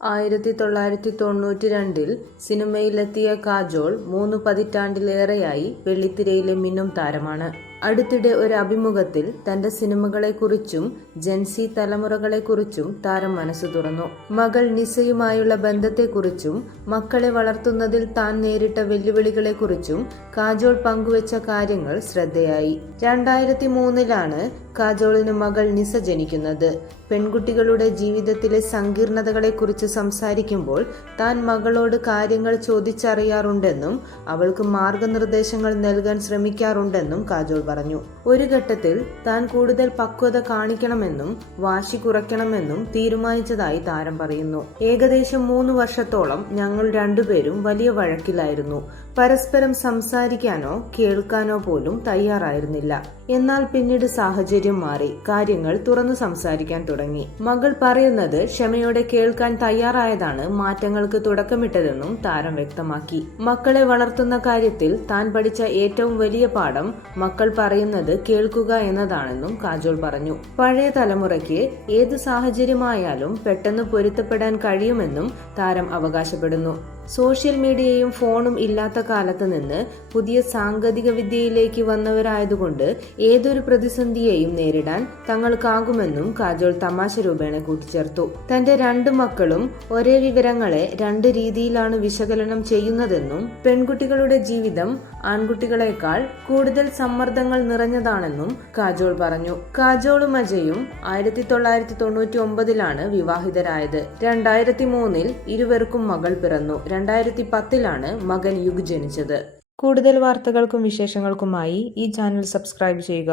1992 സിനിമയിലെത്തിയ കാജോൾ 3 പതിറ്റാണ്ടിലേറെയായി വെള്ളിത്തിരയിലെ മിന്നും താരമാണ്. അടുത്തിടെ ഒരു അഭിമുഖത്തിൽ തന്റെ സിനിമകളെക്കുറിച്ചും ജെൻസി തലമുറകളെക്കുറിച്ചും താരം മനസ്സ് തുറന്നു. മകൾ നിസയുമായുള്ള ബന്ധത്തെക്കുറിച്ചും മക്കളെ വളർത്തുന്നതിൽ താൻ നേരിട്ട വെല്ലുവിളികളെക്കുറിച്ചും കാജോൾ പങ്കുവച്ച കാര്യങ്ങൾ ശ്രദ്ധേയായി. 2003 കാജോളിന് മകൾ നിസ ജനിക്കുന്നത്. പെൺകുട്ടികളുടെ ജീവിതത്തിലെ സങ്കീർണതകളെക്കുറിച്ച് സംസാരിക്കുമ്പോൾ താൻ മകളോട് കാര്യങ്ങൾ ചോദിച്ചറിയാറുണ്ടെന്നും അവൾക്ക് മാർഗനിർദ്ദേശങ്ങൾ നൽകാൻ ശ്രമിക്കാറുണ്ടെന്നും കാജോൾ പറഞ്ഞു. ഒരു ഘട്ടത്തിൽ താൻ കൂടുതൽ പക്വത കാണിക്കണമെന്നും വാശി കുറയ്ക്കണമെന്നും തീരുമാനിച്ചതായി താരം പറയുന്നു. ഏകദേശം 3 വർഷത്തോളം ഞങ്ങൾ രണ്ടുപേരും വലിയ വഴക്കിലായിരുന്നു. പരസ്പരം സംസാരിക്കാനോ കേൾക്കാനോ പോലും തയ്യാറായിരുന്നില്ല. എന്നാൽ പിന്നീട് സാഹചര്യം മാറി. കാര്യങ്ങൾ തുറന്നു സംസാരിക്കാൻ തുടങ്ങി. മകൾ പറയുന്നത് ക്ഷമയോടെ കേൾക്കാൻ തയ്യാറായതാണ് മാറ്റങ്ങൾക്ക് തുടക്കമിട്ടതെന്നും താരം വ്യക്തമാക്കി. മക്കളെ വളർത്തുന്ന കാര്യത്തിൽ താൻ പഠിച്ച ഏറ്റവും വലിയ പാഠം മക്കൾ പറയുന്നത് കേൾക്കുക എന്നതാണെന്നും കാജോൾ പറഞ്ഞു. പഴയ തലമുറയ്ക്ക് ഏത് സാഹചര്യമായാലും പെട്ടെന്ന് പൊരുത്തപ്പെടാൻ കഴിയുമെന്നും താരം അവകാശപ്പെടുന്നു. സോഷ്യൽ മീഡിയയും ഫോണും ഇല്ലാത്ത കാലത്ത് നിന്ന് പുതിയ സാങ്കേതിക വിദ്യയിലേക്ക് വന്നവരായതുകൊണ്ട് ഏതൊരു പ്രതിസന്ധിയെയും നേരിടാൻ തങ്ങൾക്കാകുമെന്നും കാജോൾ തമാശ രൂപേണ കൂട്ടിച്ചേർത്തു. തന്റെ 2 മക്കളും ഒരേ വിവരങ്ങളെ 2 രീതിയിലാണ് വിശകലനം ചെയ്യുന്നതെന്നും പെൺകുട്ടികളുടെ ജീവിതം ആൺകുട്ടികളെക്കാൾ കൂടുതൽ സമ്മർദ്ദങ്ങൾ നിറഞ്ഞതാണെന്നും കാജോൾ പറഞ്ഞു. കാജോളും അജയും 1999 വിവാഹിതരായത്. 2003 ഇരുവർക്കും മകൾ പിറന്നു. 2010 മകൻ യുഗ് ജനിച്ചത്. കൂടുതൽ വാർത്തകൾക്കും വിശേഷങ്ങൾക്കുമായി ഈ ചാനൽ സബ്സ്ക്രൈബ് ചെയ്യുക.